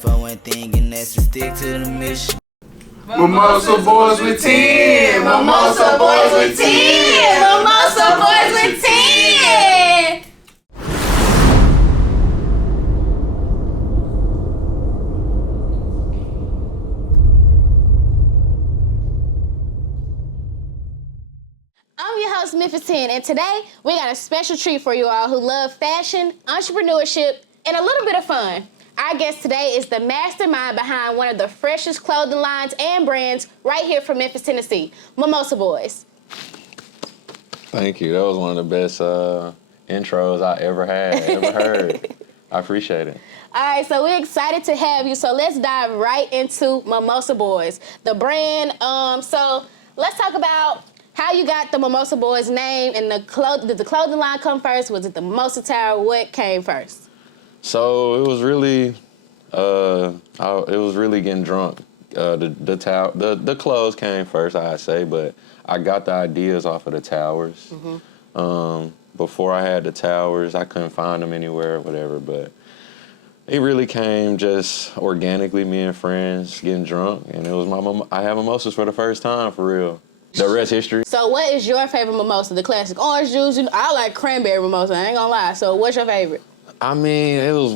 for one thing, and that's to stick to the mission. Mimosa boys with 10. Mimosa boys with 10. Mimosa boys with 10. I'm your host, Memphis 10, and today we got a special treat for you all who love fashion, entrepreneurship, and a little bit of fun. Our guest today is the mastermind behind one of the freshest clothing lines and brands right here from Memphis, Tennessee, Mimosa Boys. Thank you. That was one of the best intros I ever heard. I appreciate it. All right, so we're excited to have you. So let's dive right into Mimosa Boys, the brand. So let's talk about how you got the Mimosa Boys name and did the clothing line come first? Was it the Mimosa Tower? What came first? So it was really, getting drunk. The clothes came first, I'd say, but I got the ideas off of the towers. Mm-hmm. Before I had the towers, I couldn't find them anywhere or whatever, but it really came just organically, me and friends getting drunk, and it was I had mimosas for the first time, for real. The rest history. So what is your favorite mimosa? The classic orange juice? I like cranberry mimosa, I ain't gonna lie. So what's your favorite? I mean, it was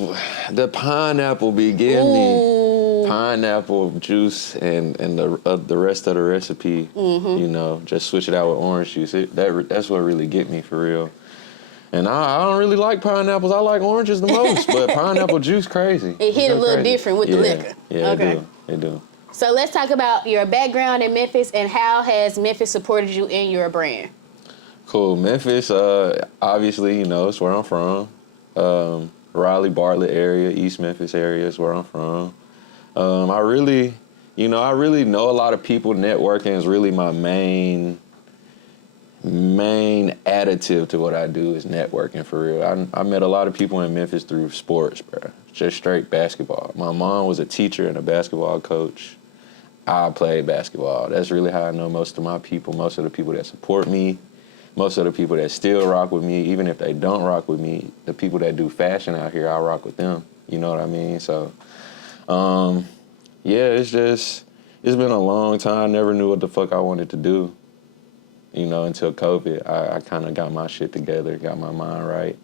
the pineapple be giving me pineapple juice and the rest of the recipe. Mm-hmm. You know, just switch it out with orange juice. That's what really get me for real. And I don't really like pineapples. I like oranges the most, but pineapple juice crazy. It hit a little different with the liquor. Yeah, okay. It do. So let's talk about your background in Memphis and how has Memphis supported you in your brand? Cool. Memphis, obviously, you know, it's where I'm from. Raleigh, Bartlett area, East Memphis area is where I'm from. I really know a lot of people. Networking is really my main additive to what I do is networking, for real. I met a lot of people in Memphis through sports, bro. Just straight basketball. My mom was a teacher and a basketball coach. I played basketball. That's really how I know most of my people, most of the people that support me, most of the people that still rock with me, even if they don't rock with me, the people that do fashion out here, I rock with them. You know what I mean? So, it's been a long time. Never knew what the fuck I wanted to do, you know, until COVID. I kind of got my shit together, got my mind right,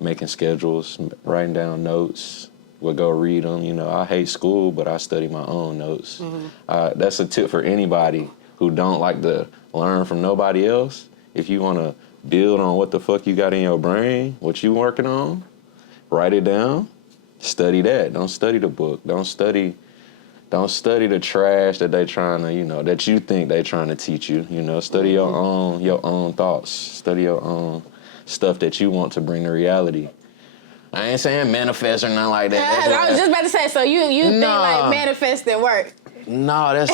making schedules, writing down notes, would go read them. You know, I hate school, but I study my own notes. Mm-hmm. That's a tip for anybody who don't like to learn from nobody else. If you want to build on what the fuck you got in your brain, what you working on, write it down, study that. Don't study the book. Don't study the trash that they trying to, you know, that you think they trying to teach you. You know, study your own thoughts. Study your own stuff that you want to bring to reality. I ain't saying manifest or nothing like that. I was just about to say, so you think like manifesting work? No, that's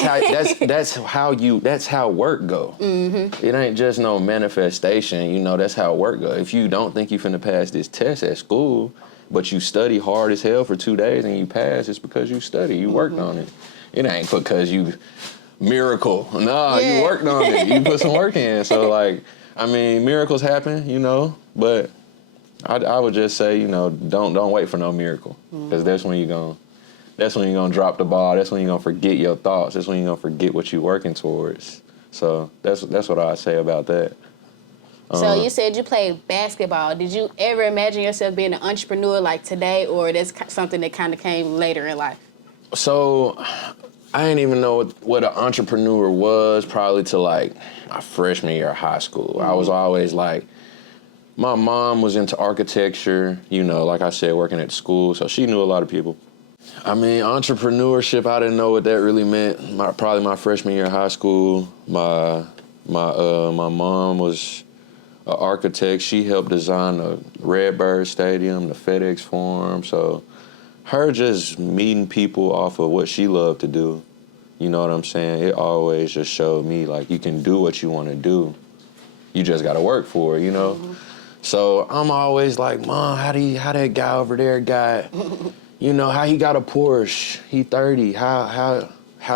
how work go. Mm-hmm. It ain't just no manifestation, you know, that's how work go. If you don't think you finna pass this test at school, but you study hard as hell for 2 days and you pass, it's because you study, you worked on it. It ain't because you miracle. No, you worked on it. You put some work in. So like, I mean, miracles happen, you know, but I would just say, you know, don't wait for no miracle, because that's when you're gonna drop the ball. That's when you're gonna forget your thoughts. That's when you're gonna forget what you're working towards. So that's what I say about that. So you said you played basketball. Did you ever imagine yourself being an entrepreneur like today, or that's something that kind of came later in life? So I didn't even know what an entrepreneur was probably till like my freshman year of high school. Mm-hmm. I was always like, my mom was into architecture, you know, like I said, working at school, so she knew a lot of people. I mean, entrepreneurship, I didn't know what that really meant. Probably my freshman year of high school, my mom was an architect. She helped design the Redbird Stadium, the FedEx Forum. So her just meeting people off of what she loved to do, you know what I'm saying? It always just showed me, like, you can do what you want to do. You just got to work for it, you know? Mm-hmm. So I'm always like, Mom, how that guy over there got, you know, how he got a Porsche? He 30. How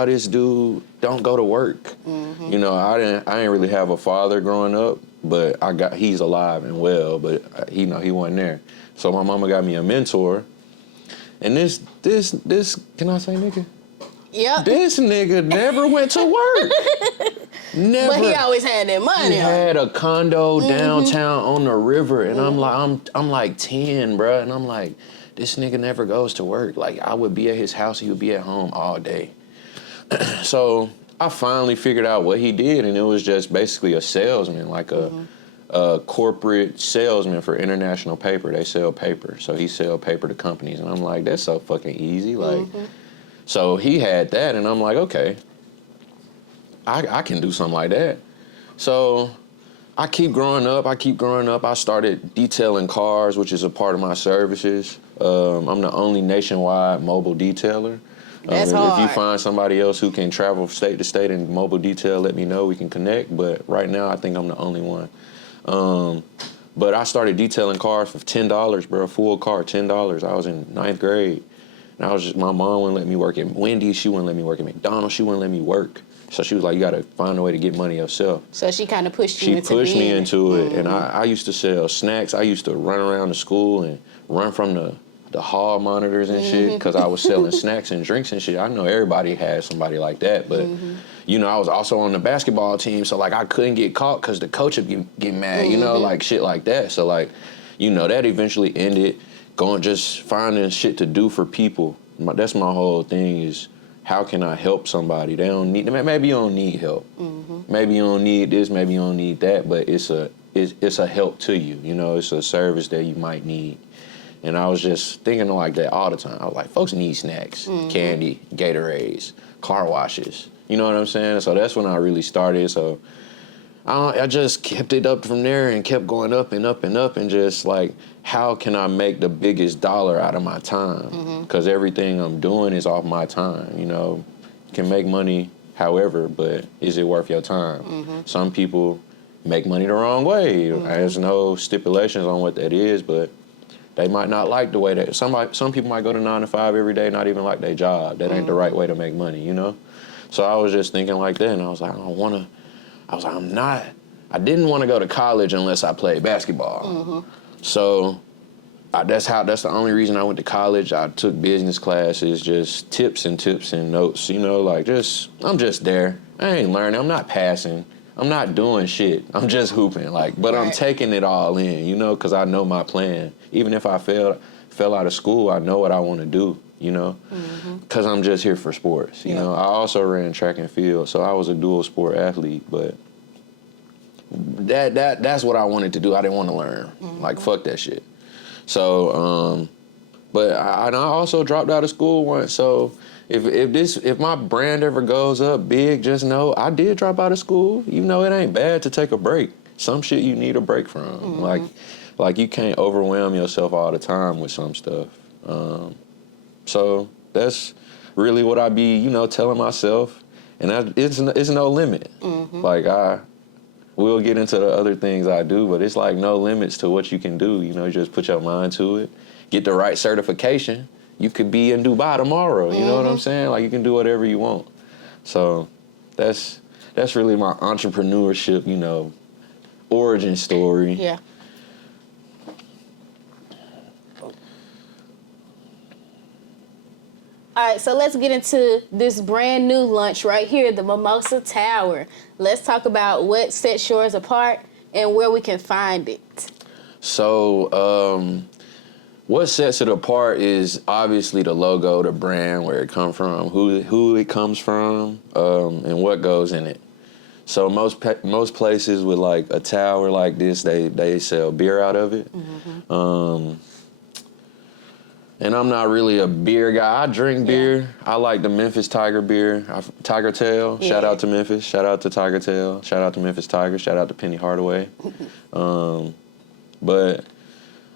this dude don't go to work? Mm-hmm. You know, I didn't really have a father growing up, but he's alive and well, but he wasn't there. So my mama got me a mentor, And this, can I say nigga? Yep. This nigga never went to work. Never. But he always had that money. He had a condo downtown on the river, and I'm like 10, bruh, and I'm like, this nigga never goes to work. Like, I would be at his house, he would be at home all day. So I finally figured out what he did, and it was just basically a salesman, like a corporate salesman for International Paper. They sell paper, so he sell paper to companies, and I'm like, that's so fucking easy, like. So he had that, and I'm like, okay, I can do something like that. So I keep growing up. I started detailing cars, which is a part of my services. I'm the only nationwide mobile detailer. That's If hard. you find somebody else who can travel state to state in mobile detail, let me know. We can connect. But right now, I think I'm the only one. But I started detailing cars for $10, bro. A full car, $10. I was in 9th grade. And I was just, my mom wouldn't let me work at Wendy's. She wouldn't let me work at McDonald's. She wouldn't let me work. So she was like, you got to find a way to get money yourself. So she kind of pushed you She into pushed me being- into it. And I used to sell snacks. I used to run around the school and run from the hall monitors and shit because I was selling snacks and drinks and shit. I know everybody had somebody like that. But, you know, I was also on the basketball team. So, like, I couldn't get caught because the coach would get mad, you know, like shit like that. So, like, you know, that eventually ended. Just finding shit to do for people. That's my whole thing is, how can I help somebody? They don't need, maybe you don't need help. Maybe you don't need this, maybe you don't need that, but it's a help to you. You know, it's a service that you might need. And I was just thinking like that all the time. I was like, folks need snacks, candy, Gatorades, car washes. You know what I'm saying? So that's when I really started. So I just kept it up from there and kept going up and up and up and just like, how can I make the biggest dollar out of my time? Because everything I'm doing is off my time, you know. You can make money however, but is it worth your time? Some people make money the wrong way. There's no stipulations on what that is, but they might not like the way that, some people might go to 9 to 5 every day, not even like their job. That ain't the right way to make money, you know? So I was just thinking like that, and I was like, I didn't want to go to college unless I played basketball. So that's the only reason I went to college. I took business classes, just tips and notes, you know, like I'm just there. I ain't learning, I'm not passing, I'm not doing shit. I'm just hooping, like, but I'm taking it all in, you know, because I know my plan. Even if I fell out of school, I know what I want to do, you know, because I'm just here for sports, you know. I also ran track and field, so I was a dual sport athlete, but that's what I wanted to do. I didn't want to learn. Like, fuck that shit. So, but I also dropped out of school once. So if my brand ever goes up big, just know I did drop out of school. You know, it ain't bad to take a break. Some shit you need a break from. Like you can't overwhelm yourself all the time with some stuff. So that's really what I be, you know, telling myself. And it's no limit. Like we'll get into the other things I do, but it's like no limits to what you can do. You know, you just put your mind to it, get the right certification. You could be in Dubai tomorrow. You know what I'm saying? Like, you can do whatever you want. So that's really my entrepreneurship, you know, origin story. Yeah. All right, so let's get into this brand new lunch right here, the Mimosa Tower. Let's talk about what sets yours apart and where we can find it. So, what sets it apart is obviously the logo, the brand, where it comes from, who it comes from, and what goes in it. So most places with like a tower like this, they sell beer out of it. And I'm not really a beer guy. I drink beer. I like the Memphis Tiger beer, Tiger Tail. Yeah. Shout out to Memphis. Shout out to Tiger Tail. Shout out to Memphis Tiger. Shout out to Penny Hardaway. But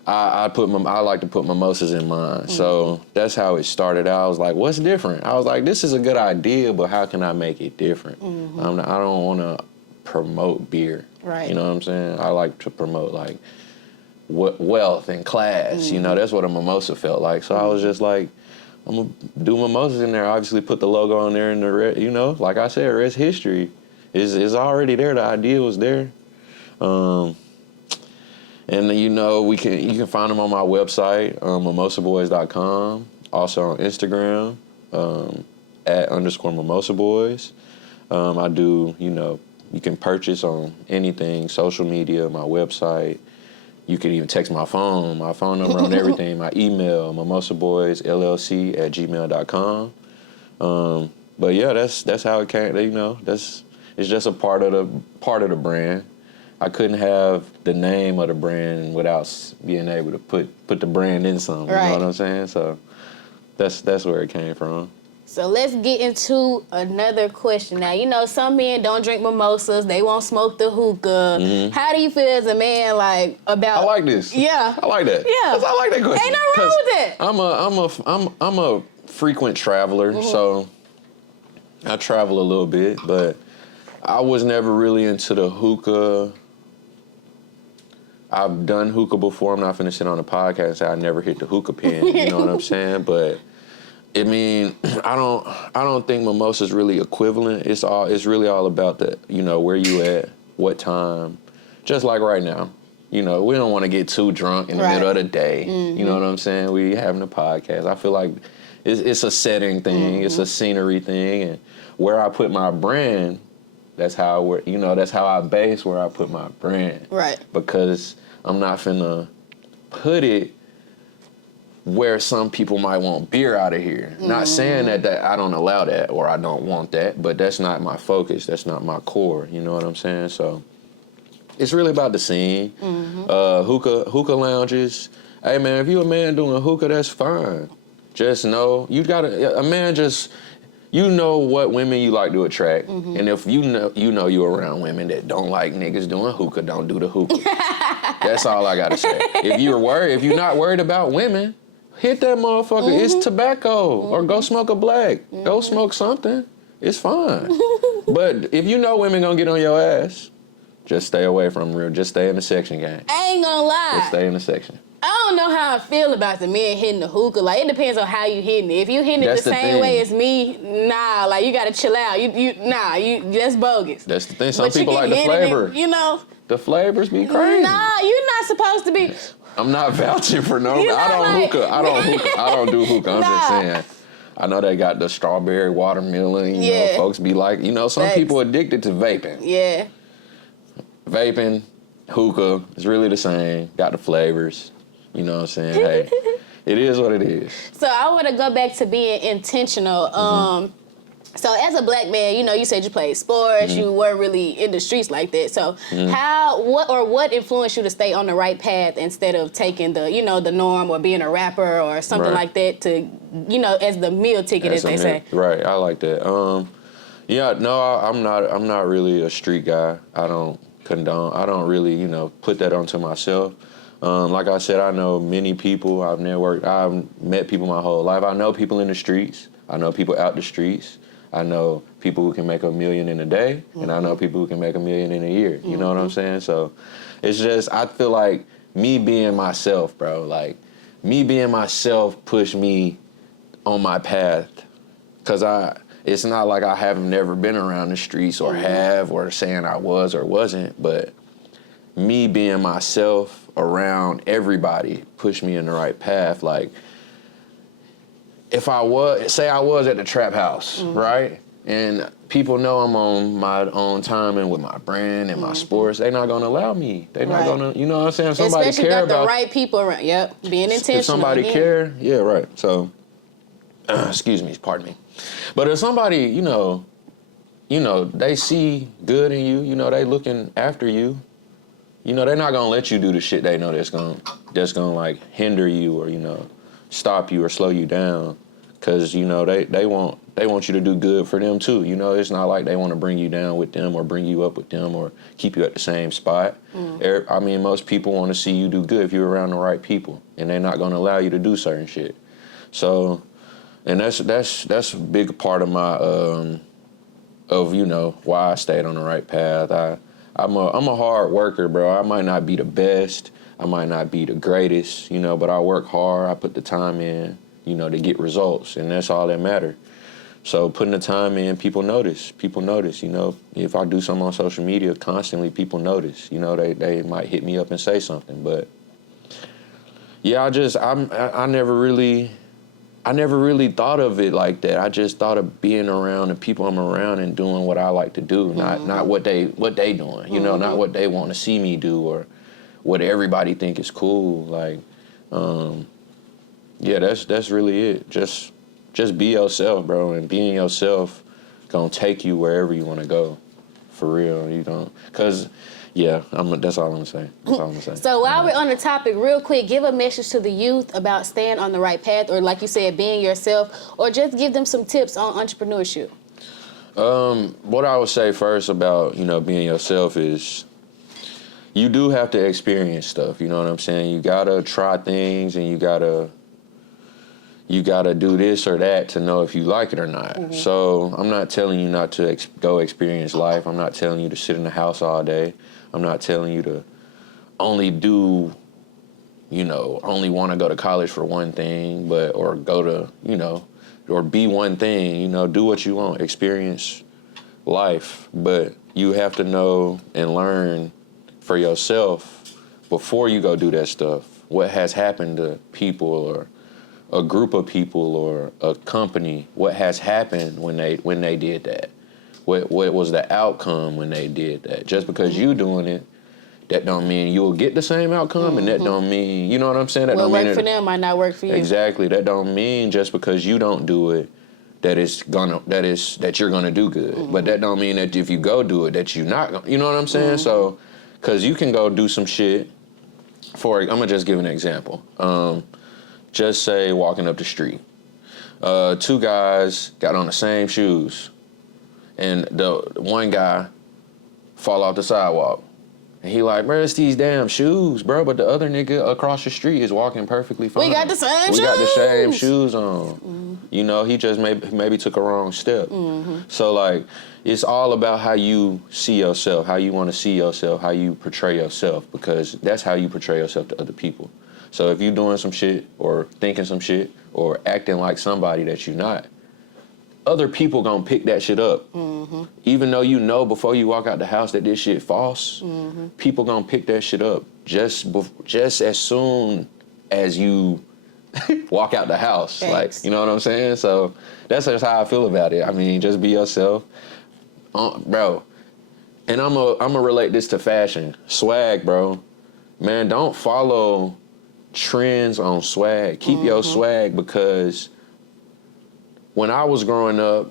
I like to put mimosas in mine. So that's how it started out. I was like, what's different? I was like, this is a good idea, but how can I make it different? I don't want to promote beer. Right. You know what I'm saying? I like to promote like wealth and class. You know, that's what a mimosa felt like. So I was just like, I'm gonna do mimosas in there. Obviously put the logo on there and the rest, you know, like I said, rest history is already there. The idea was there. And you know, you can find them on my website, mimosaboys.com. Also on Instagram, at _Mimosa Boys. I do, you can purchase on anything, social media, my website. You can even text my phone number on everything, my email, mimosaboysllc@gmail.com. But yeah, that's how it came. It's just a part of the brand. I couldn't have the name of the brand without being able to put the brand in something. Right. You know what I'm saying? So that's where it came from. So let's get into another question now. Some men don't drink mimosas. They won't smoke the hookah. Mm-hmm. How do you feel as a man, about... I like this. Yeah. I like that. Yeah. 'Cause I like that question. Ain't nothing wrong with that. I'm a frequent traveler, so I travel a little bit, but I was never really into the hookah. I've done hookah before. I'm not finna sit on a podcast and say I never hit the hookah pen. You know what I'm saying? But I don't think mimosa's really equivalent. It's really all about the, where you at, what time. Just like right now. We don't want to get too drunk in the middle of the day. You know what I'm saying? We having a podcast. I feel like it's a setting thing. It's a scenery thing. And where I put my brand, that's how I base where I put my brand. Right. Because I'm not finna put it where some people might want beer out of here. Not saying that I don't allow that or I don't want that, but that's not my focus. That's not my core. You know what I'm saying? So it's really about the scene. Hookah lounges. Hey man, if you a man doing hookah, that's fine. Just know you know what women you like to attract. And if you know you're around women that don't like niggas doing hookah, don't do the hookah. That's all I gotta say. If you're not worried about women, hit that motherfucker. It's tobacco. Or go smoke a black. Go smoke something. It's fine. But if you know women gonna get on your ass, just stay away from them. Just stay in the section gang. I ain't gonna lie. Just stay in the section. I don't know how I feel about the men hitting the hookah. It depends on how you hitting it. If you hitting it That's the the same thing. way as me, nah, you gotta chill out. That's bogus. That's the thing. Some But you people can like the hit it, flavor. The flavors be crazy. Nah, you're not supposed to be. I'm not vouching for no. You know, I don't like- hookah. I don't do hookah. I'm just Nah. saying. I know they got the strawberry watermelon. You know, Yeah. folks be like, some Facts. people addicted to vaping. Yeah. Vaping, hookah, it's really the same. Got the flavors. You know what I'm saying? Hey, it is what it is. So I want to go back to being intentional. So as a black man, you said you played sports, you weren't really in the streets like that. So what influenced you to stay on the right path instead of taking the, the norm or being a rapper or something Right. like that to, as the meal ticket, as they say? Right, I like that. I'm not really a street guy. I don't condone. I don't really, put that onto myself. Like I said, I know many people. I've met people my whole life. I know people in the streets. I know people out the streets. I know people who can make $1 million in a day, and I know people who can make $1 million in a year. You know what I'm saying? So it's just, I feel like me being myself, bro, me being myself pushed me on my path. Because it's not like I haven't never been around the streets or saying I was or wasn't, but me being myself around everybody pushed me in the right path. If I was at the trap house, right? And people know I'm on my own time and with my brand and my sports, they're not gonna allow me. They're not gonna, you know what I'm saying? If somebody Especially care got the about right people around. Yep, being intentional. if somebody again. care, yeah, right. So, excuse me, pardon me. But if somebody, they see good in you, they looking after you, they're not gonna let you do the shit they know that's gonna hinder you or, stop you or slow you down. Cause, they want you to do good for them too. It's not like they want to bring you down with them or bring you up with them or keep you at the same spot. Most people want to see you do good if you're around the right people, and they're not gonna allow you to do certain shit. So, and that's a big part of my why I stayed on the right path. I'm a hard worker, bro. I might not be the best, I might not be the greatest, but I work hard. I put the time in, to get results, and that's all that matters. So putting the time in, people notice. If I do something on social media constantly, people notice. They might hit me up and say something, but yeah, I I never really thought of it like that. I just thought of being around the people I'm around and doing what I like to do, not what they doing. You know, not what they want to see me do or what everybody think is cool. Like, yeah, that's really it. Just be yourself, bro, and being yourself gonna take you wherever you want to go, for real. You don't, cause yeah, that's all I'm gonna say. That's all I'm gonna say. So while we're on the topic, real quick, give a message to the youth about staying on the right path, or like you said, being yourself, or just give them some tips on entrepreneurship. What I would say first about, you know, being yourself is you do have to experience stuff, you know what I'm saying? You gotta try things and you gotta do this or that to know if you like it or not. So I'm not telling you not to go experience life. I'm not telling you to sit in the house all day. I'm not telling you to only do, you know, only want to go to college for one thing, or go to, you know, or be one thing, you know, do what you want, experience life. But you have to know and learn for yourself before you go do that stuff, what has happened to people or a group of people or a company, what has happened when they did that. What was the outcome when they did that? Just because you doing it, that don't mean you'll get the same outcome, and that don't mean, you know what I'm saying? That What don't mean worked for them might not work for you. Exactly. That don't mean just because you don't do it that you're gonna do good. But that don't mean that if you go do it that you're not gonna, you know what I'm saying? So, cause you can go do some shit. I'm gonna just give an example. Just say walking up the street. Two guys got on the same shoes, and the one guy fall off the sidewalk. And he like, bro, it's these damn shoes, bro. But the other nigga across the street is walking perfectly fine. We got the same shoes. We got the same shoes on. You know, he just maybe took a wrong step. So like, it's all about how you see yourself, how you want to see yourself, how you portray yourself, because that's how you portray yourself to other people. So if you're doing some shit or thinking some shit or acting like somebody that you're not, other people gonna pick that shit up. Even though you know before you walk out the house that this shit false, people gonna pick that shit up just as soon as you walk out the house. Thanks. Like, you know what I'm saying? So that's just how I feel about it. I mean, just be yourself, bro. And I'm gonna relate this to fashion, swag, bro. Man, don't follow trends on swag. Keep your swag, because when I was growing up,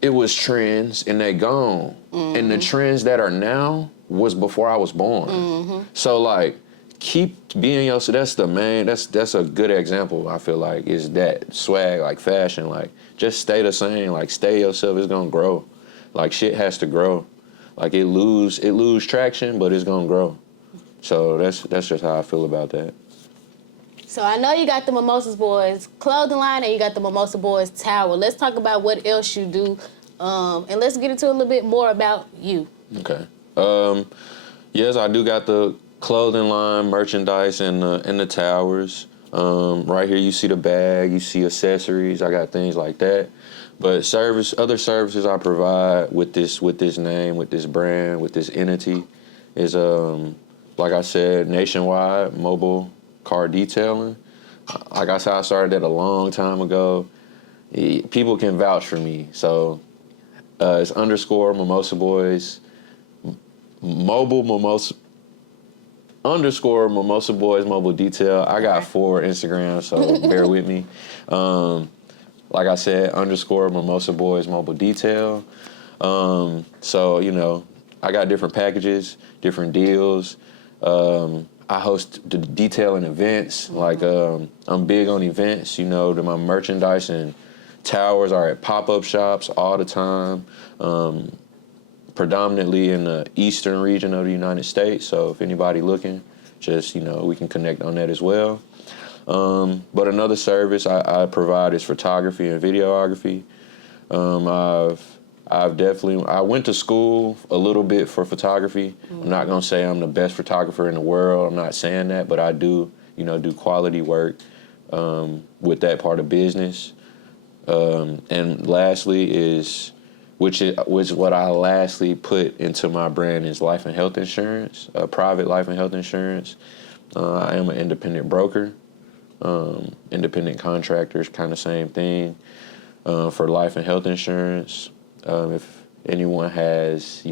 it was trends and they gone. And the trends that are now was before I was born. So like, keep being yourself. That's a good example, I feel like, is that swag, like fashion, like just stay the same, like stay yourself, it's gonna grow. Like shit has to grow. Like it lose traction, but it's gonna grow. So that's just how I feel about that. So I know you got the Mimosas Boys clothing line and you got the Mimosa Boys tower. Let's talk about what else you do, and let's get into a little bit more about you. Okay. Yes, I do got the clothing line, merchandise, and the towers. Right here, you see the bag, you see accessories. I got things like that. But other services I provide with this name, with this brand, with this entity, is like I said, nationwide mobile car detailing. Like I said, I started that a long time ago. People can vouch for me. So it's _ Mimosa Boys, mobile Mimosa, _ Mimosa Boys mobile detail. I got 4 Instagrams, so bear with me. Like I said, _ Mimosa Boys mobile detail. So, you know, I got different packages, different deals. I host the detailing events. Like, I'm big on events, you know, my merchandise and towers are at pop-up shops all the time, predominantly in the eastern region of the United States. So if anybody looking, just, you know, we can connect on that as well. But another service I provide is photography and videography. I went to school a little bit for photography. I'm not gonna say I'm the best photographer in the world. I'm not saying that, but I do, you know, do quality work with that part of business. And lastly which what I lastly put into my brand is life and health insurance, private life and health insurance. I am an independent broker. independent contractors, kind of same thing. For life and health insurance, if anyone has,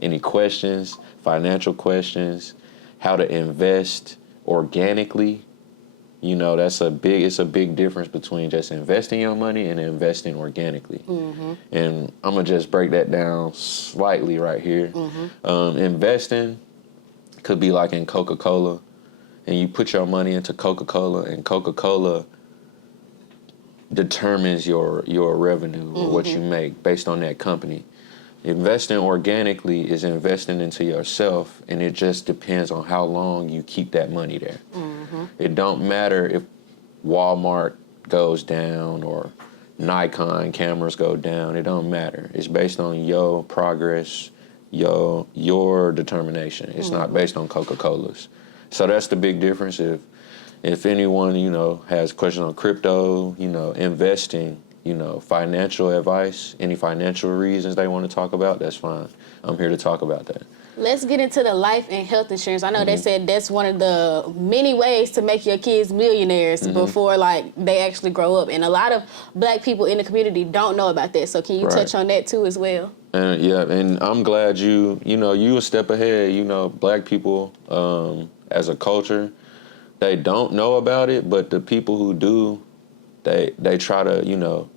any questions, financial questions, how to invest organically, it's a big difference between just investing your money and investing organically. And I'm gonna just break that down slightly right here. Investing could be like in Coca-Cola, and you put your money into Coca-Cola, and Coca-Cola determines your revenue or what you make based on that company. Investing organically is investing into yourself, and it just depends on how long you keep that money there. It don't matter if Walmart goes down or Nikon cameras go down. It don't matter. It's based on your progress, your determination. It's not based on Coca-Cola's. So that's the big difference. If anyone, has questions on crypto, investing, financial advice, any financial reasons they want to talk about, that's fine. I'm here to talk about that. Let's get into the life and health insurance. I know they said that's one of the many ways to make your kids millionaires before they actually grow up. And a lot of Black people in the community don't know about that. So can you touch on that too as well? And I'm glad you a step ahead. Black people as a culture, they don't know about it, but the people who do, they try to,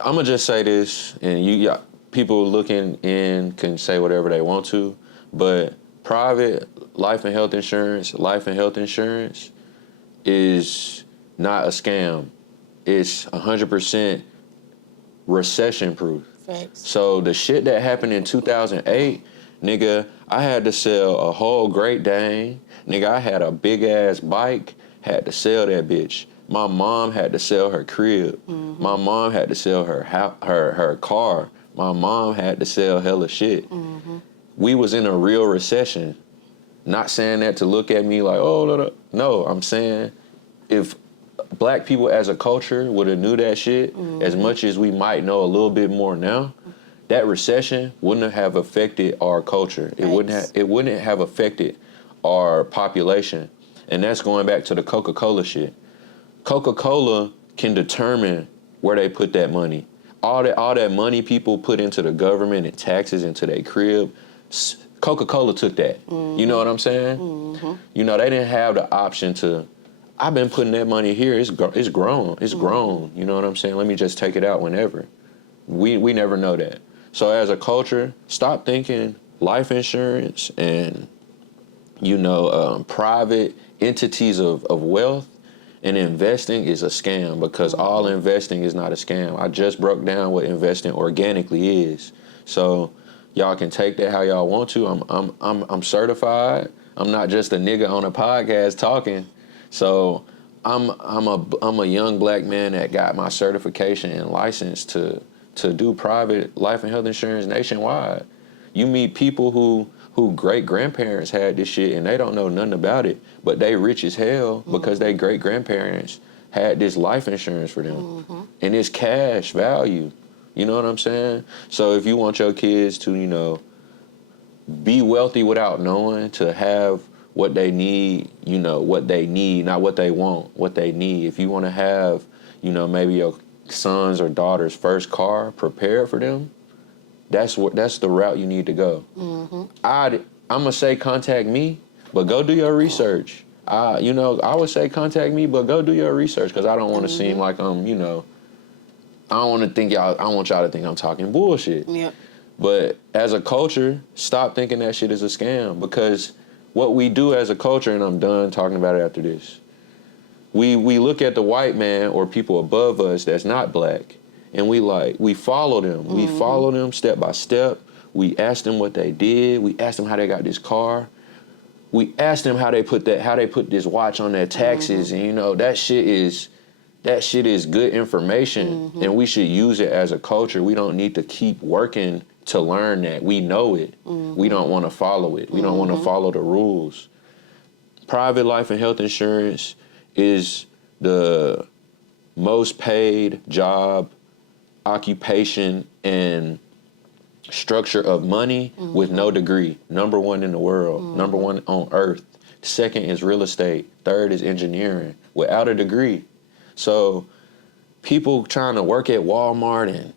I'm gonna just say this, and people looking in can say whatever they want to, but private life and health insurance is not a scam. It's 100% recession proof. Thanks. So the shit that happened in 2008, nigga, I had to sell a whole Great Dane. Nigga, I had a big ass bike, had to sell that bitch. My mom had to sell her crib. My mom had to sell her car. My mom had to sell hella shit. We was in a real recession. Not saying that to look at me like, oh, no. I'm saying if Black people as a culture would have knew that shit as much as we might know a little bit more now, that recession wouldn't have affected our culture. It wouldn't have affected our population. And that's going back to the Coca-Cola shit. Coca-Cola can determine where they put that money. All that money people put into the government and taxes into their crib, Coca-Cola took that. You know what I'm saying? They didn't have the option to, I've been putting that money here, it's grown. You know what I'm saying? Let me just take it out whenever. We never know that. So as a culture, stop thinking life insurance and, private entities of wealth and investing is a scam, because all investing is not a scam. I just broke down what investing organically is. So y'all can take that how y'all want to. I'm certified. I'm not just a nigga on a podcast talking. So I'm a young Black man that got my certification and license to do private life and health insurance nationwide. You meet people who great-grandparents had this shit and they don't know nothing about it, but they rich as hell because they great-grandparents had this life insurance for them. And it's cash value. You know what I'm saying? So if you want your kids to, be wealthy without knowing, to have what they need, what they need, not what they want, what they need. If you want to have, maybe your son's or daughter's first car prepared for them, that's the route you need to go. I'm gonna say contact me, but go do your research. I would say contact me, but go do your research, because I don't want to seem like I'm, I don't want to think I want y'all to think I'm talking bullshit. Yep. But as a culture, stop thinking that shit is a scam, because what we do as a culture, and I'm done talking about it after this, we look at the white man or people above us that's not Black, and we follow them. We follow them step by step. We ask them what they did. We ask them how they got this car. We ask them how they put this watch on their taxes. And that shit is good information, and we should use it as a culture. We don't need to keep working to learn that. We know it. We don't want to follow it. We don't want to follow the rules. Private life and health insurance is the most paid job, occupation, and structure of money with no degree. Number one in the world, number one on earth. Second is real estate. Third is engineering without a degree. So people trying to work at Walmart and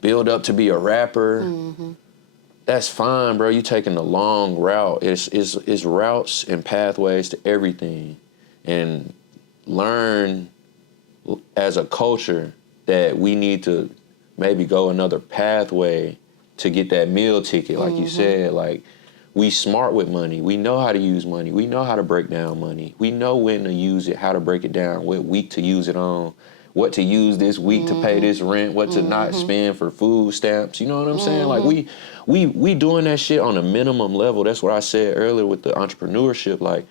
build up to be a rapper, that's fine, bro. You taking the long route. It's routes and pathways to everything. And learn as a culture that we need to maybe go another pathway to get that meal ticket, like you said. Like, we smart with money. We know how to use money. We know how to break down money. We know when to use it, how to break it down, what week to use it on, what to use this week to pay this rent, what to not spend for food stamps. You know what I'm saying? Like, we doing that shit on a minimum level. That's what I said earlier with the entrepreneurship. Like,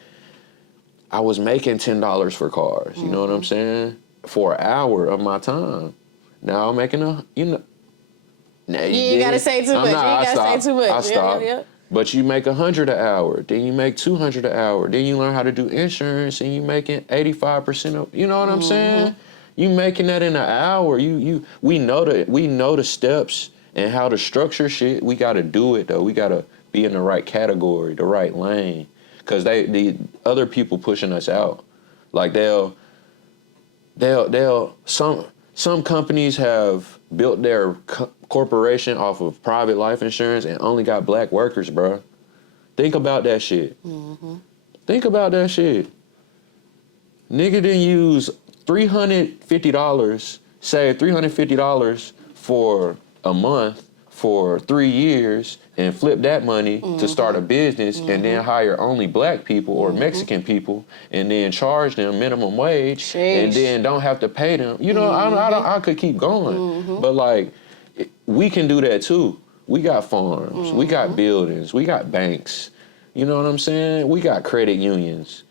I was making $10 for cars. You know what I'm saying? For an hour of my time. Now I'm making Now You ain't gotta say too much. You ain't gotta say too much. I stopped. Yep. But you make $100 an hour, then you make $200 an hour, then you learn how to do insurance, and you making 85% of. You know what I'm saying? You making that in an hour. We know the steps and how to structure shit. We gotta do it though. We gotta be in the right category, the right lane, because the other people pushing us out. Like some companies have built their corporation off of private life insurance and only got black workers, bro. Think about that shit. Think about that shit. Nigga didn't use $350, save $350 for a month for 3 years and flip that money to start a business and then hire only black people or Mexican people and then charge them minimum wage and then don't have to pay them. You know, I could keep going. But like, we can do that too. We got farms, we got buildings, we got banks. You know what I'm saying? We got credit unions,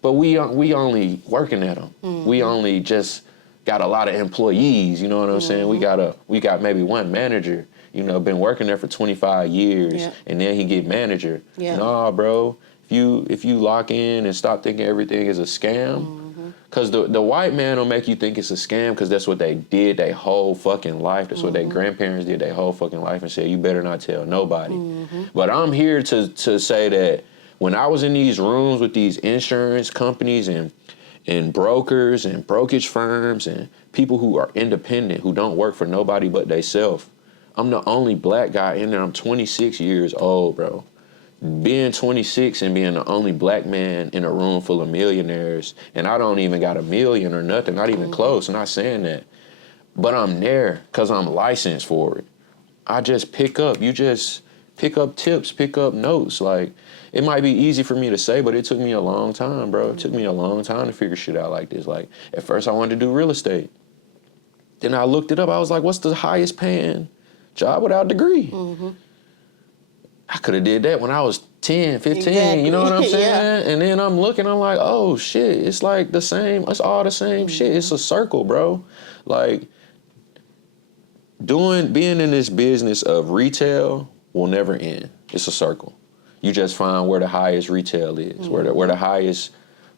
but we only working at them. We only just got a lot of employees. You know what I'm saying? We got maybe one manager. You know, been working there for 25 years, and then he get manager. Nah, bro. If you lock in and stop thinking everything is a scam, because the white man will make you think it's a scam because that's what they did their whole fucking life. That's what their grandparents did their whole fucking life and said, you better not tell nobody. But I'm here to say that when I was in these rooms with these insurance companies and brokers and brokerage firms and people who are independent, who don't work for nobody but theyself, I'm the only black guy in there. I'm 26 years old, bro. Being 26 and being the only black man in a room full of millionaires, and I don't even got $1 million or nothing, not even close. I'm not saying that. But I'm there because I'm licensed for it. I just pick up. You just pick up tips, pick up notes. Like, it might be easy for me to say, but it took me a long time, bro. It took me a long time to figure shit out like this. Like, at first I wanted to do real estate. Then I looked it up. I was like, what's the highest paying job without degree? I could have did that when I was 10, 15, Exactly. You know what I'm saying? Yeah. And then I'm looking, I'm like, oh shit, it's like the same, it's all the same shit. It's a circle, bro. Like, being in this business of retail will never end. It's a circle. You just find where the highest retail is, where the highest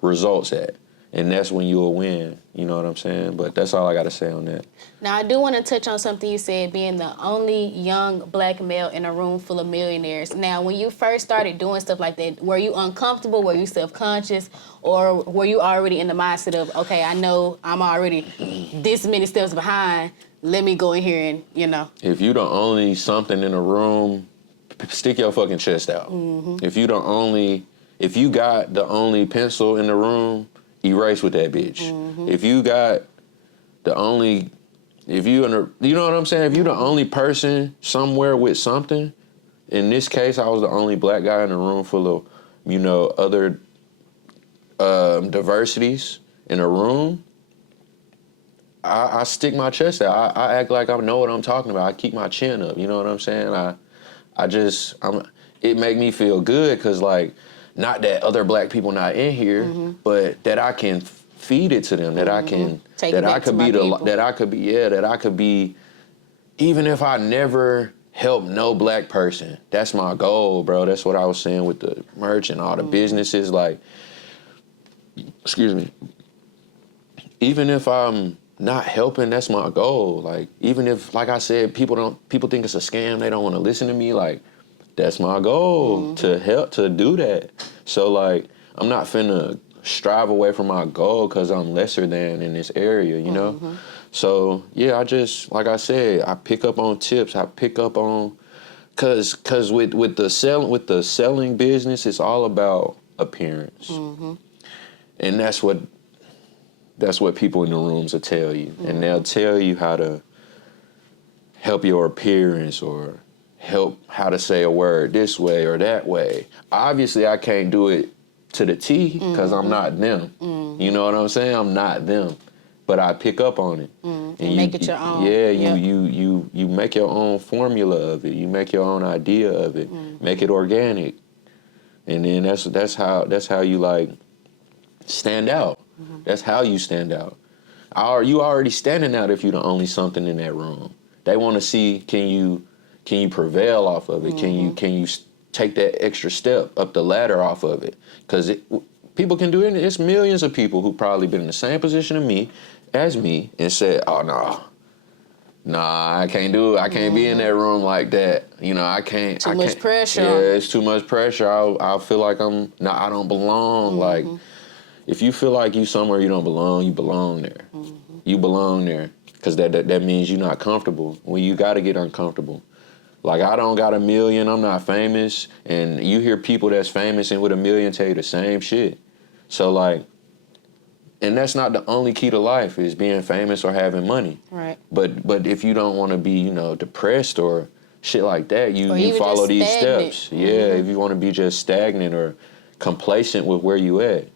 results at. And that's when you'll win. You know what I'm saying? But that's all I got to say on that. Now, I do want to touch on something you said, being the only young black male in a room full of millionaires. Now, when you first started doing stuff like that, were you uncomfortable? Were you self-conscious? Or were you already in the mindset of, okay, I know I'm already this many steps behind. Let me go in here and, you know. If you the only something in a room, stick your fucking chest out. If you got the only pencil in the room, erase with that bitch. If you got you know what I'm saying? If you the only person somewhere with something, in this case, I was the only black guy in a room full of, you know, other diversities in a room, I stick my chest out. I act like I know what I'm talking about. I keep my chin up. You know what I'm saying? It make me feel good because, like, not that other black people not in here, but that I can feed it to them, that I can, that I could be, even if I never help no black person, that's my goal, bro. That's what I was saying with the merch and all the businesses. Like, excuse me, even if I'm not helping, that's my goal. Like, even if, like I said, people think it's a scam, they don't want to listen to me, like, that's my goal, to help, to do that. So, like, I'm not finna strive away from my goal because I'm lesser than in this area, you know? So, yeah, I just, like I said, I pick up on tips. I pick up on, cause with the selling business, it's all about appearance. And that's what people in the rooms will tell you. And they'll tell you how to help your appearance or help how to say a word this way or that way. Obviously, I can't do it to the T because I'm not them. You know what I'm saying? I'm not them. But I pick up on it. And make it your own. Yeah, you make your own formula of it. You make your own idea of it. Make it organic. And then that's how you like stand out. That's how you stand out. You already standing out if you're the only something in that room. They want to see can you prevail off of it? Can you take that extra step up the ladder off of it? Because people can do it. It's millions of people who probably been in the same position as me and said, oh, nah, I can't do it. I can't be in that room like that. You know, I can't. Too much pressure. Yeah, it's too much pressure. I feel like I don't belong. Like, if you feel like you somewhere you don't belong, you belong there. You belong there. Because that means you're not comfortable. When you got to get uncomfortable. Like, I don't got 1 million, I'm not famous, and you hear people that's famous and with 1 million tell you the same shit. So, like, and that's not the only key to life is being famous or having money. Right. But if you don't want to be, you know, depressed or shit like that, you follow these steps. Yeah, if you want to be just stagnant or complacent with where you at,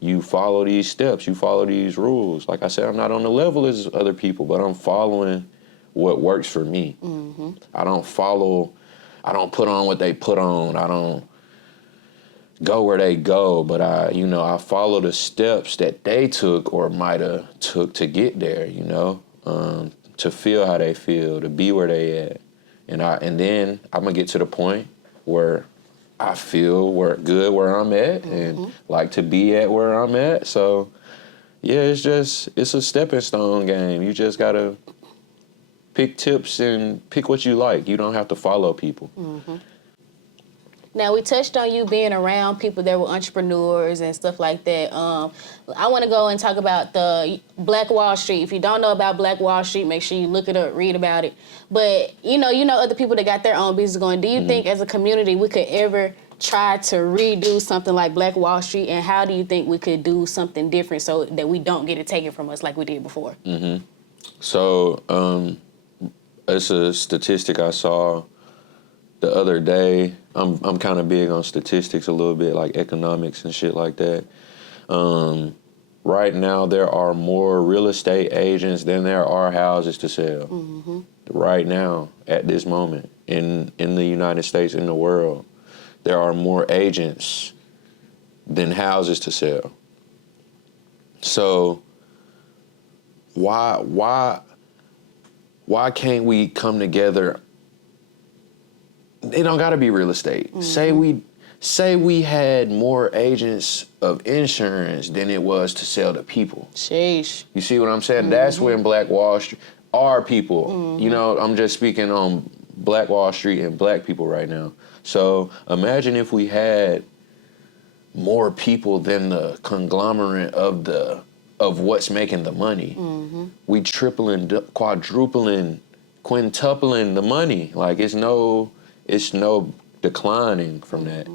you follow these steps, you follow these rules. Like I said, I'm not on the level as other people, but I'm following what works for me. I don't put on what they put on. I don't go where they go, but I follow the steps that they took or might have took to get there, you know, to feel how they feel, to be where they at. And then I'm gonna get to the point where I feel good where I'm at and like to be at where I'm at. So yeah, it's a stepping stone game. You just gotta pick tips and pick what you like. You don't have to follow people. Now, we touched on you being around people that were entrepreneurs and stuff like that. I want to go and talk about the Black Wall Street. If you don't know about Black Wall Street, make sure you look it up, read about it. But, you know other people that got their own business going. Do you think as a community we could ever try to redo something like Black Wall Street? And how do you think we could do something different so that we don't get it taken from us like we did before? So, it's a statistic I saw the other day. I'm kind of big on statistics a little bit, like economics and shit like that. Right now, there are more real estate agents than there are houses to sell. Right now, at this moment, in the United States, in the world, there are more agents than houses to sell. So why can't we come together? It don't gotta be real estate. Say we had more agents of insurance than it was to sell to people. Sheesh. You see what I'm saying? That's when Black Wall Street, our people, you know, I'm just speaking on Black Wall Street and black people right now. So imagine if we had more people than the conglomerate of what's making the money. We tripling, quadrupling, quintupling the money. Like it's no declining from that.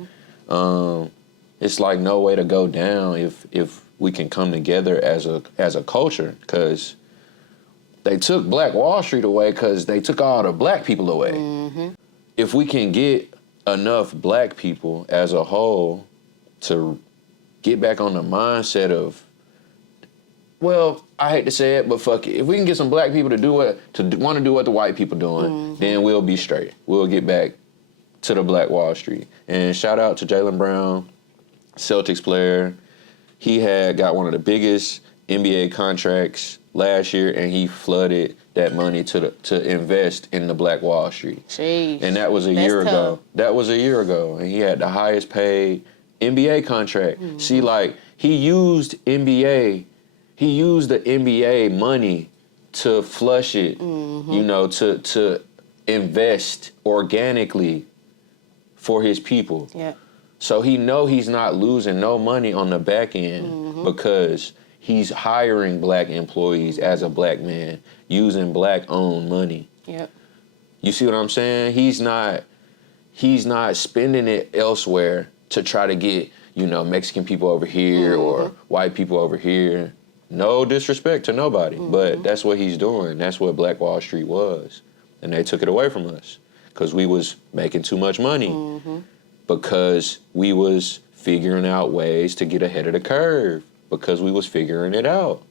It's like no way to go down if we can come together as a culture, because they took Black Wall Street away because they took all the black people away. If we can get enough black people as a whole to get back on the mindset of, well, I hate to say it, but fuck it. If we can get some black people to want to do what the white people doing, then we'll be straight. We'll get back to the Black Wall Street. And shout out to Jaylen Brown, Celtics player. He got one of the biggest NBA contracts last year, and he flooded that money to invest in the Black Wall Street. Jeez. And that was a year ago. That was a year ago, and he had the highest paid NBA contract. See, like he used the NBA money to flush it, you know, to invest organically for his people. Yeah. So he know he's not losing no money on the back end because he's hiring black employees as a black man using black-owned money. Yep. You see what I'm saying? He's not spending it elsewhere to try to get, you know, Mexican people over here or white people over here. No disrespect to nobody, but that's what he's doing. That's what Black Wall Street was. And they took it away from us because we was making too much money. Because we was figuring out ways to get ahead of the curve. Because we was figuring it out.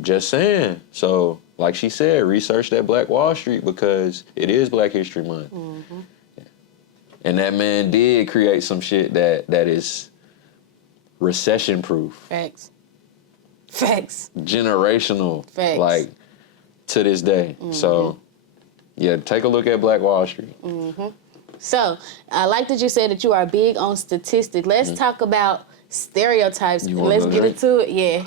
Just saying. So, like she said, research that Black Wall Street because it is Black History Month. And that man did create some shit that is recession-proof. Facts. Generational. Facts. Like, to this day. So, yeah, take a look at Black Wall Street. So, I like that you said that you are big on statistics. Let's talk about stereotypes. Let's get into it. Yeah.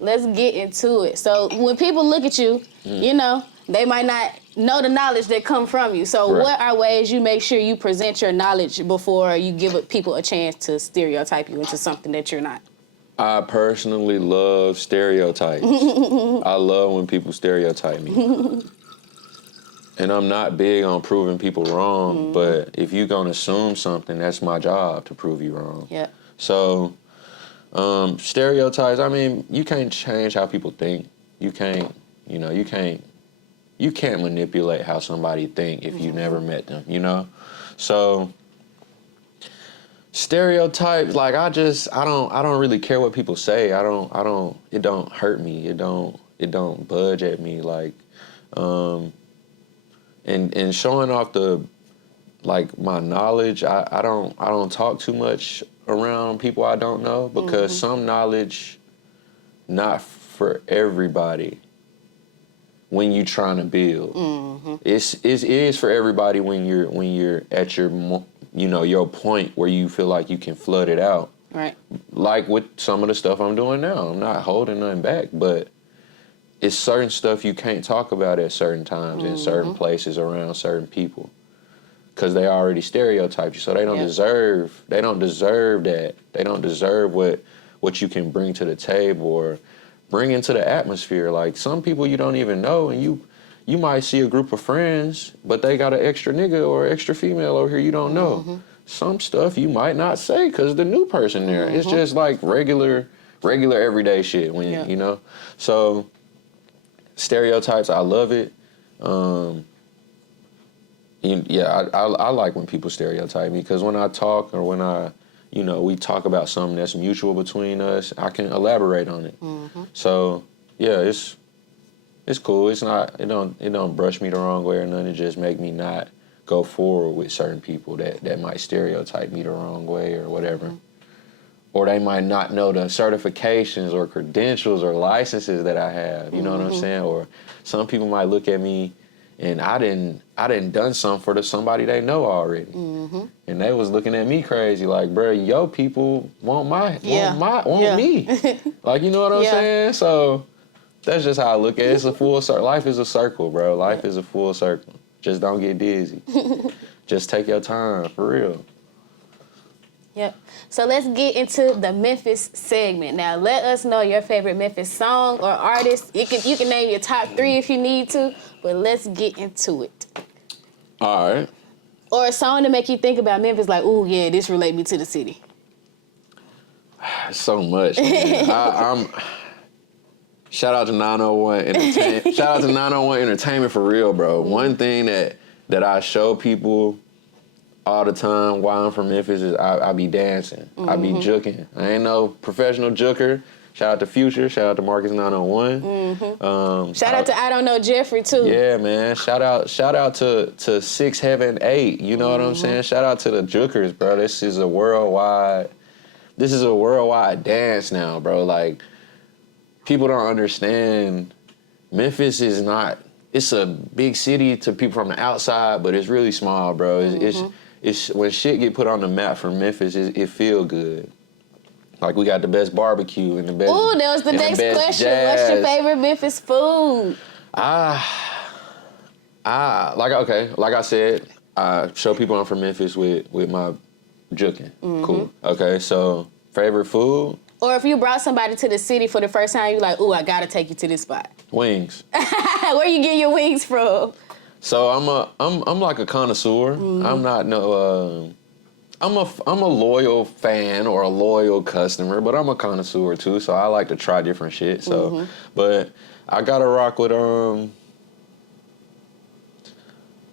Let's get into it. So, when people look at you, you know, they might not know the knowledge that come from you. So, what are ways you make sure you present your knowledge before you give people a chance to stereotype you into something that you're not? I personally love stereotypes. I love when people stereotype me. And I'm not big on proving people wrong, but if you're gonna assume something, that's my job to prove you wrong. Yeah. So, stereotypes, I mean, you can't change how people think. You can't, you know, you can't manipulate how somebody think if you never met them, you know? So, stereotypes, like I don't really care what people say. It don't hurt me. It don't budge at me. Like, and showing off my knowledge, I don't talk too much around people I don't know because some knowledge not for everybody when you're trying to build. It is for everybody when you're at your your point where you feel like you can flood it out. Right. Like with some of the stuff I'm doing now. I'm not holding nothing back, but it's certain stuff you can't talk about at certain times in certain places around certain people because they already stereotype you. So they don't deserve that. They don't deserve what you can bring to the table or bring into the atmosphere. Like some people you don't even know, and you might see a group of friends, but they got an extra nigga or extra female over here you don't know. Some stuff you might not say because the new person there. It's just like regular everyday shit when you know. So stereotypes, I love it. I like when people stereotype me because when I talk or when we talk about something that's mutual between us, I can elaborate on it. So yeah, it's cool. It don't brush me the wrong way or nothing. It just make me not go forward with certain people that might stereotype me the wrong way or whatever. Or they might not know the certifications or credentials or licenses that I have. You know what I'm saying? Or some people might look at me and I didn't done something for somebody they know already. And they was looking at me crazy, like, bro, yo people want me. Like, you know what I'm saying? So that's just how I look at it. It's a full circle. Life is a circle, bro. Life is a full circle. Just don't get dizzy. Just take your time, for real. Yep. So let's get into the Memphis segment. Now, let us know your favorite Memphis song or artist. You can name your top 3 if you need to, but let's get into it. All right. Or a song to make you think about Memphis, like, ooh, yeah, this relate me to the city. So much, man. Shout out to 901 Entertainment. Shout out to 901 Entertainment for real, bro. One thing that I show people all the time while I'm from Memphis is I be dancing. I be juking. I ain't no professional juker. Shout out to Future. Shout out to Marcus 901. Shout out to I Don't Know Jeffrey too. Yeah, man. Shout out to 6 Heaven 8. You know what I'm saying? Shout out to the jukers, bro. This is a worldwide dance now, bro. Like, people don't understand. Memphis is not. It's a big city to people from the outside, but it's really small, bro. It's when shit get put on the map for Memphis, it feel good. Like, we got the best barbecue and the best. Ooh, that was the next question. Jazz. What's your favorite Memphis food? Like I said, I show people I'm from Memphis with my Juking. Cool. Okay, so favorite food? Or if you brought somebody to the city for the first time, you like, ooh, I gotta take you to this spot. Wings. Where you get your wings from? So I'm like a connoisseur. I'm not no I'm a loyal fan or a loyal customer, but I'm a connoisseur too, so I like to try different shit. So but I gotta rock with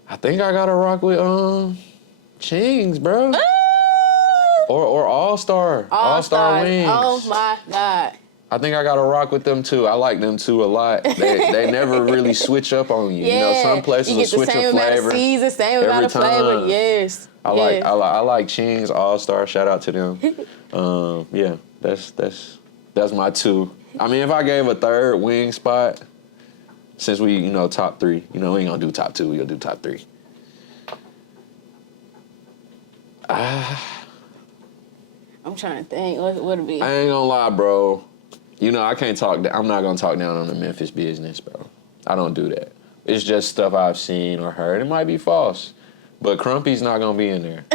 I think I gotta rock with Ching's, bro. Or All-Star Wings. Oh my God. I think I gotta rock with them too. I like them too a lot. They never really switch up on you. Yeah. You know, some places will switch You get the same up amount flavor. of season, same amount of flavor. time. Yes. I like Ching's All-Star. Shout out to them. Yeah, that's my two. I mean, if I gave a third wing spot, since we top three, we ain't gonna do top two. We gonna do top three. I'm trying to think. What would it be? I ain't gonna lie, bro. I can't talk. I'm not gonna talk down on the Memphis business, bro. I don't do that. It's just stuff I've seen or heard. It might be false, but Crumpy's not gonna be in there.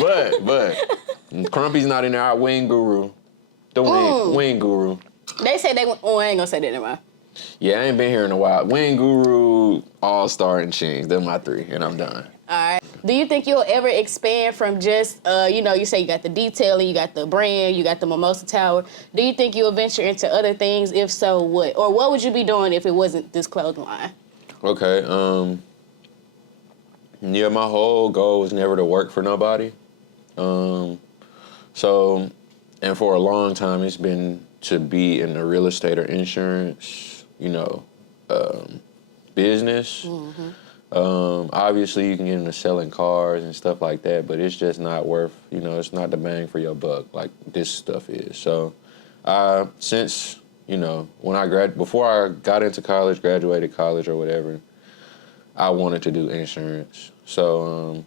but Crumpy's not in there. Our wing guru, the wing guru. They say they. Oh, I ain't gonna say that anymore. Yeah, I ain't been here in a while. Wing guru, All-Star, and Ching's. They're my three, and I'm done. All right. Do you think you'll ever expand from just, you say you got the detailing, you got the brand, you got the Mimosa Tower. Do you think you'll venture into other things? If so, what? Or what would you be doing if it wasn't this clothing line? Okay. Yeah, my whole goal was never to work for nobody. So, and for a long time, it's been to be in the real estate or insurance, business. Obviously, you can get into selling cars and stuff like that, but it's just not worth, it's not the bang for your buck like this stuff is. So, since, when before I got into college, graduated college or whatever, I wanted to do insurance. So,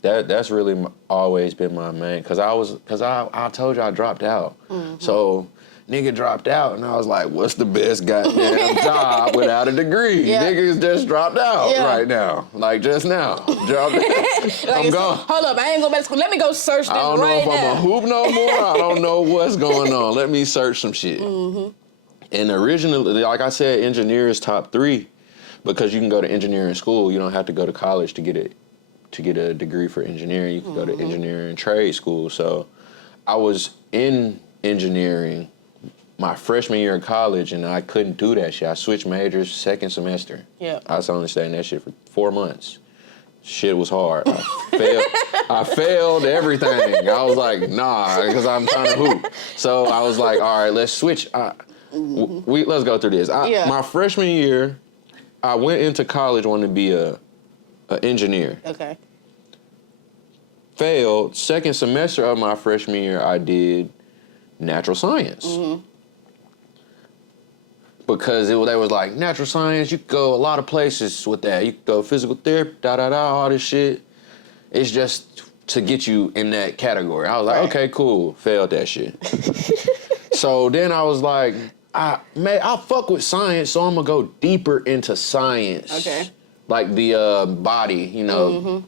that's really always been my main, cause I told you I dropped out. So, nigga dropped out, and I was like, what's the best goddamn job without a degree? Yeah. Niggas just dropped out right now. Like, just now. Dropped out. I'm gone. Hold up, I ain't going back to school. Let me go search this I don't know right if now. I'm a hoop no more. I don't know what's going on. Let me search some shit. And originally, like I said, engineer is top 3 because you can go to engineering school. You don't have to go to college to get a degree for engineering. You can go to engineering trade school. So I was in engineering my freshman year in college, and I couldn't do that shit. I switched majors second semester. Yeah. I was only studying that shit for 4 months. Shit was hard. I failed everything. I was like, nah, because I'm trying to hoop. So I was like, all right, let's switch. Let's go through this. My freshman year, I went into college wanting to be an engineer. Okay. Failed. Second semester of my freshman year, I did natural science. Because they was like, natural science, you could go a lot of places with that. You could go physical therapy, all this shit. It's just to get you in that category. I was like, okay, cool. Failed that shit. So then I was like, I'll fuck with science, so I'm gonna go deeper into science. Okay. Like the body,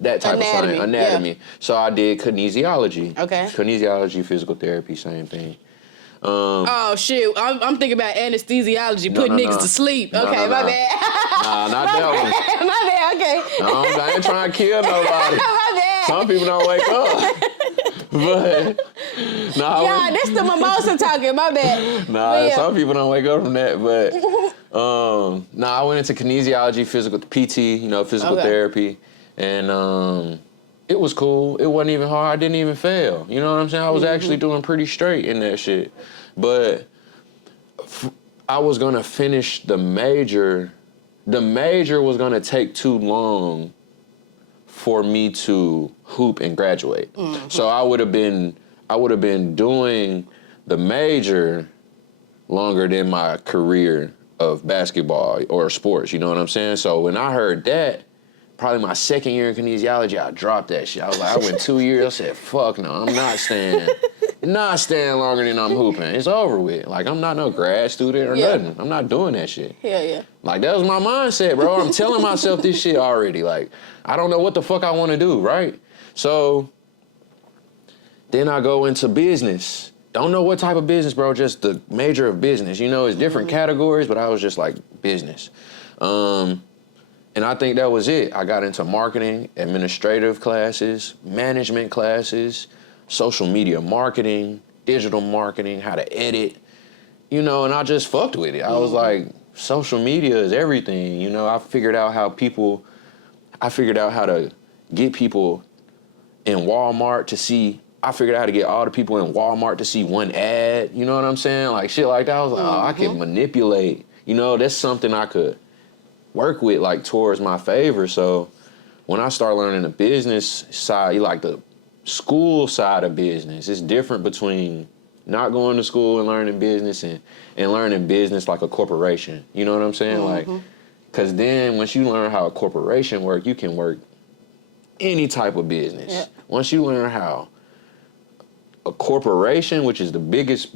that type of science, anatomy. Yeah. So I did kinesiology. Okay. Kinesiology, physical therapy, same thing. Oh shit! I'm thinking about anesthesiology, putting niggas to sleep. Okay, my bad. Nah, not that one. My bad. Okay. I ain't trying to kill nobody. My bad. Some people don't wake up. But Yeah, this the mimosa talking. My bad. Some people don't wake up from that. But I went into kinesiology, physical PT, physical therapy, and it was cool. It wasn't even hard. I didn't even fail. You know what I'm saying? I was actually doing pretty straight in that shit. But I was gonna finish the major. The major was gonna take too long for me to hoop and graduate. So I would have been doing the major longer than my career of basketball or sports. You know what I'm saying? So when I heard that, probably my second year in kinesiology, I dropped that shit. I was like, I went 2 years. I said, fuck no, I'm not staying not staying longer than I'm hooping. It's over with. Like, I'm not no grad student or nothing. I'm not doing that shit. Yeah. Like, that was my mindset, bro. I'm telling myself this shit already. Like, I don't know what the fuck I want to do, right? So then I go into business. Don't know what type of business, bro, just the major of business. You know, it's different categories, but I was just like, business. And I think that was it. I got into marketing, administrative classes, management classes, social media marketing, digital marketing, how to edit, you know, and I just fucked with it. I was like, social media is everything, you know. I figured out how to get people in Walmart to see, I figured out how to get all the people in Walmart to see one ad, you know what I'm saying? Like shit like that. I was like, oh, I can manipulate, you know, that's something I could work with like towards my favor. So when I start learning the business side, like the school side of business, it's different between not going to school and learning business and learning business like a corporation. You know what I'm saying? Like, cause then once you learn how a corporation work, you can work any type of business. Yep. Once you learn how a corporation, which is the biggest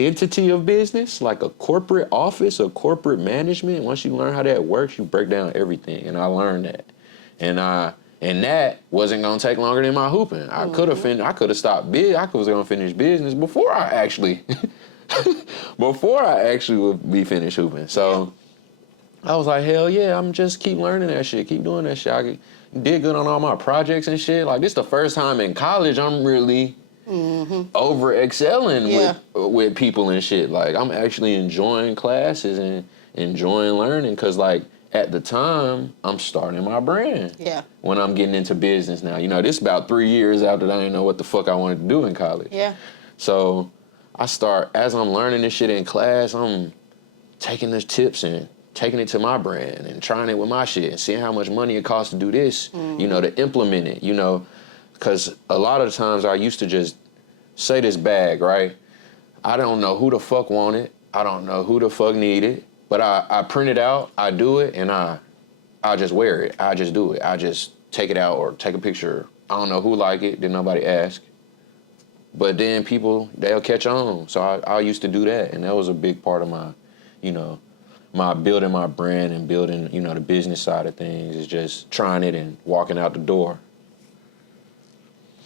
entity of business, like a corporate office, a corporate management, once you learn how that works, you break down everything. And I learned that. And that wasn't gonna take longer than my hooping. I could have stopped big. I was gonna finish business before I actually would be finished hooping. So I was like, hell yeah, I'm just keep learning that shit, keep doing that shit. I did good on all my projects and shit. Like, this the first time in college I'm really over excelling with people and shit. Like, I'm actually enjoying classes and enjoying learning, because like at the time I'm starting my brand. Yeah. When I'm getting into business now, you know, this about 3 years after I didn't know what the fuck I wanted to do in college. Yeah. So I start, as I'm learning this shit in class, I'm taking the tips and taking it to my brand and trying it with my shit and seeing how much money it costs to do this, you know, to implement it, you know. Because a lot of the times I used to just say this bag, right? I don't know who the fuck want it. I don't know who the fuck need it. But I print it out, I do it, and I just wear it. I just do it. I just take it out or take a picture. I don't know who like it. Did nobody ask. But then people, they'll catch on. So I used to do that. And that was a big part of my, you know, my building my brand and building, you know, the business side of things, is just trying it and walking out the door.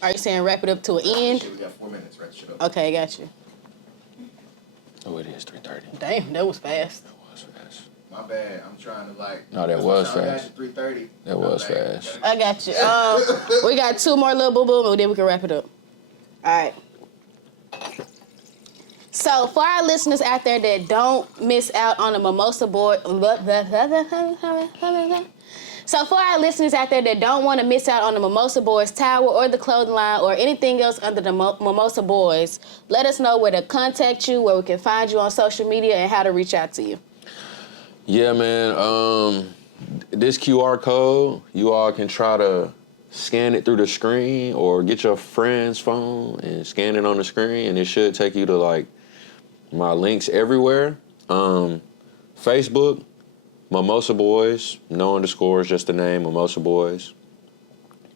Are you saying wrap it up to an end? Shit, we got 4 minutes, wrap shit up. Okay, got you. Oh, it is 3:30. Damn, that was fast. That was fast. My bad. I'm trying to like. No, that was fast. 3:30. That was fast. I got you. We got 2 more little boo-boo, and then we can wrap it up. All right. So for our listeners out there that don't miss out on the Mimosa Boy, so for our listeners out there that don't want to miss out on the Mimosa Boys towel or the clothing line or anything else under the Mimosa Boys, let us know where to contact you, where we can find you on social media, and how to reach out to you. Yeah, man. This QR code, you all can try to scan it through the screen or get your friend's phone and scan it on the screen, and it should take you to like my links everywhere. Facebook, Mimosa Boys, no underscores, just the name, Mimosa Boys.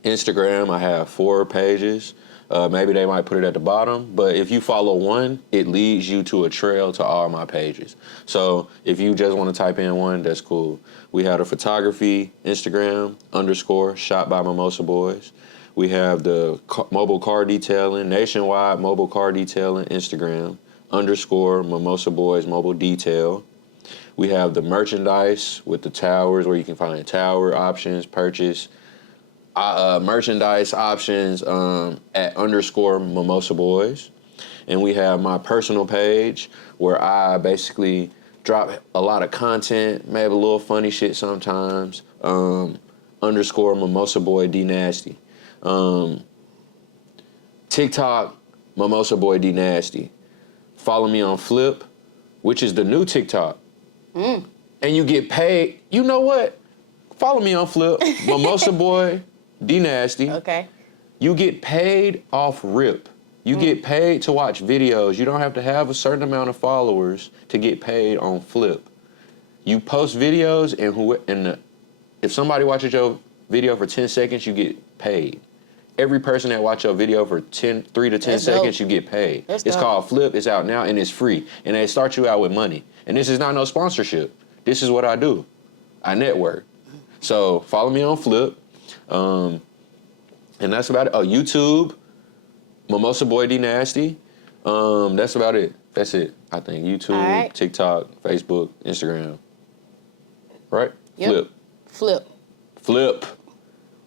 Instagram, I have 4 pages. Maybe they might put it at the bottom, but if you follow one, it leads you to a trail to all my pages. So if you just want to type in one, that's cool. We have the photography, Instagram, _ shot by Mimosa Boys. We have the mobile car detailing, nationwide mobile car detailing, Instagram, _ Mimosa Boys mobile detail. We have the merchandise with the towers, where you can find tower options, purchase merchandise options at _ Mimosa Boys. And we have my personal page, where I basically drop a lot of content, maybe a little funny shit sometimes, _ Mimosa Boy D Nasty. TikTok, Mimosa Boy D Nasty. Follow me on Flip, which is the new TikTok. And you get paid. You know what? Follow me on Flip, Mimosa Boy D Nasty. Okay. You get paid off rip. You get paid to watch videos. You don't have to have a certain amount of followers to get paid on Flip. You post videos, and if somebody watches your video for 10 seconds, you get paid. every person that watch your video for 3 to 10 That's seconds, dope. you get paid. That's It's dope. called Flip. It's out now and it's free. And they start you out with money. And this is not no sponsorship. This is what I do. I network. So follow me on Flip. And that's about it. Oh, YouTube, Mimosa Boy D Nasty. That's about it. That's it. I think YouTube, All right. TikTok, Facebook, Instagram. Right? Yep. Flip. Flip.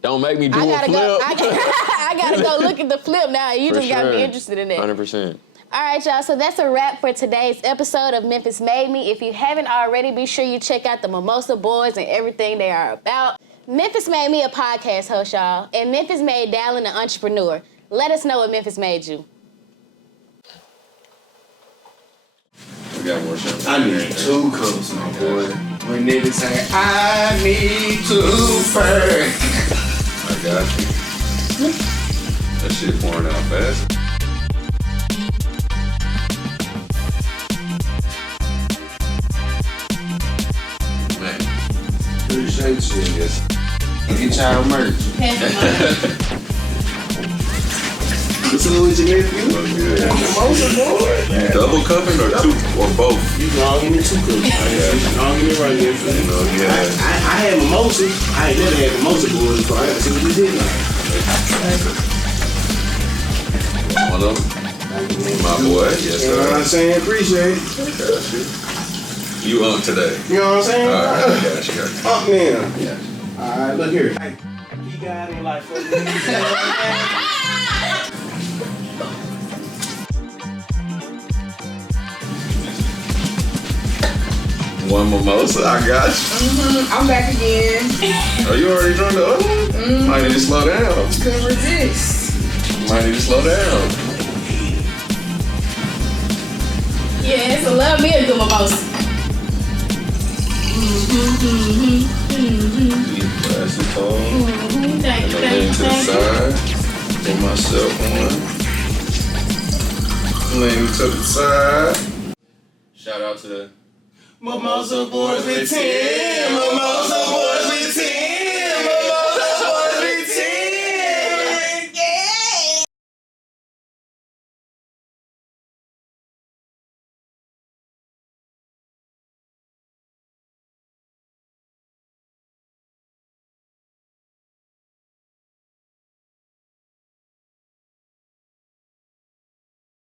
Don't make me do I a gotta flip. go. I gotta go look at the flip now. You For just gotta be sure. interested in that. 100%. All right, y'all. So that's a wrap for today's episode of Memphis Made Me. If you haven't already, be sure you check out the Mimosa Boys and everything they are about. Memphis Made Me a podcast host, y'all, and Memphis made Dallin an entrepreneur. Let us know what Memphis made you. We got more shit. I need 2 cups, my boy. When niggas say, I need 2 first. I got you. That shit pouring out fast. Man. Appreciate you. Yes. Get y'all merch. What's up with your nephew? Look good. Mimosa boy. Double cupping or 2 or both? You can all give me 2 cups. You can all give me right here. You know, yeah. I had mimosa. I ain't never had mimosa boys, so I got to see what you did now. One of them. My boy. Yes, You know what I'm sir. saying? Appreciate it. Got you. You today. You know what I'm saying? All right, I got you. Up now. Yeah. Alright, look here. Hey, he got it like for me. One mimosa, I got you. I'm back again. Oh, you already drunk the other one? Might need to slow down. Couldn't resist. Might need to slow down. Yeah, it's a love me a good mimosa. Glass it tall. Thank you, And then to the side. Put myself on. Lean to the side. Shout out to Mimosa boys with 10. Mimosa boys with 10.